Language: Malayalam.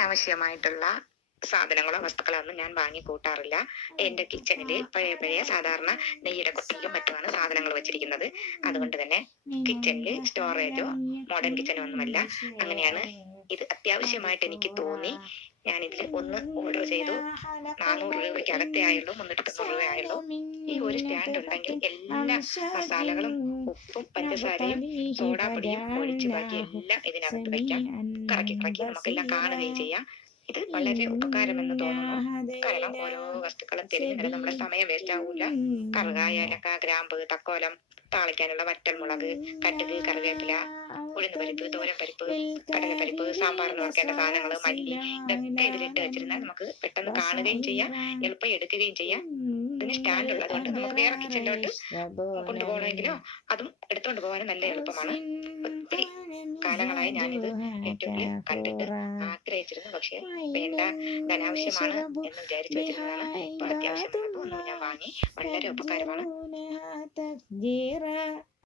അനാവശ്യമായിട്ടുള്ള സാധനങ്ങളോ വസ്തുക്കളോ ഒന്നും ഞാൻ വാങ്ങി കൂട്ടാറില്ല. എന്റെ കിച്ചണിൽ പഴയ സാധാരണ നെയ്യുടെ കൊട്ടയിലും മറ്റുമാണ് സാധനങ്ങൾ വെച്ചിരിക്കുന്നത്. അതുകൊണ്ട് തന്നെ കിച്ചണിൽ സ്റ്റോറേജോ മോഡേൺ കിച്ചണോ ഒന്നുമല്ല. അങ്ങനെയാണ് ഇത് അത്യാവശ്യമായിട്ട് എനിക്ക് തോന്നി. ഞാനിതിൽ ഒന്ന് ഓർഡർ ചെയ്തു. 400 രൂപയ്ക്ക് അകത്തേ ആയുള്ളൂ, 390 രൂപ ആയുള്ളൂ. ഈ ഒരു സ്റ്റാൻഡ് ഉണ്ടെങ്കിൽ എല്ലാ മസാലകളും ഉപ്പും പഞ്ചസാരയും സോഡാപ്പൊടിയും ഒഴിച്ച് ബാക്കി എല്ലാം ഇതിനകത്ത് വയ്ക്കാം. കറക്കി കറക്കി നമുക്കെല്ലാം കാണുകയും ചെയ്യാം. ഇത് വളരെ ഉപകാരമെന്ന് തോന്നുന്നു. കാരണം ഓരോ വസ്തുക്കളും തിരിഞ്ഞു നമ്മുടെ സമയം വേസ്റ്റ് ആവൂല. കറുക, ഏലക്ക, ഗ്രാമ്പ്, തക്കോലം, താളിക്കാനുള്ള വറ്റൽമുളക്, കടുക്, കറിവേപ്പില, ഉഴുന്നുപരിപ്പ്, തോരപ്പരിപ്പ്, കടലപ്പരിപ്പ്, സാമ്പാറിന് വെക്കേണ്ട സാധനങ്ങൾ, മല്ലി, ഇതൊക്കെ ഇതിലിട്ട് വെച്ചിരുന്നാൽ നമുക്ക് പെട്ടെന്ന് കാണുകയും ചെയ്യാം, എളുപ്പം എടുക്കുകയും ചെയ്യാം. ഇതിന് സ്റ്റാൻഡ് ഉള്ളത് കൊണ്ട് നമുക്ക് വേറെ കിച്ചണിലോട്ട് കൊണ്ടുപോകണമെങ്കിലോ അതും എടുത്തുകൊണ്ട് പോകാനും നല്ല എളുപ്പമാണ്. ഒത്തിരി കാലങ്ങളായി ഞാനിത് യൂട്യൂബിൽ കണ്ടിട്ട് ആഗ്രഹിച്ചിരുന്നു. പക്ഷെ വേണ്ട, അനാവശ്യമാണ് എന്ന് വിചാരിച്ചു വെച്ചിരുന്നതാണ്. ഇപ്പൊ അത്യാവശ്യം വന്നപ്പോൾ ഒന്ന് ഞാൻ വാങ്ങി. വളരെ ഉപകാരമാണ്.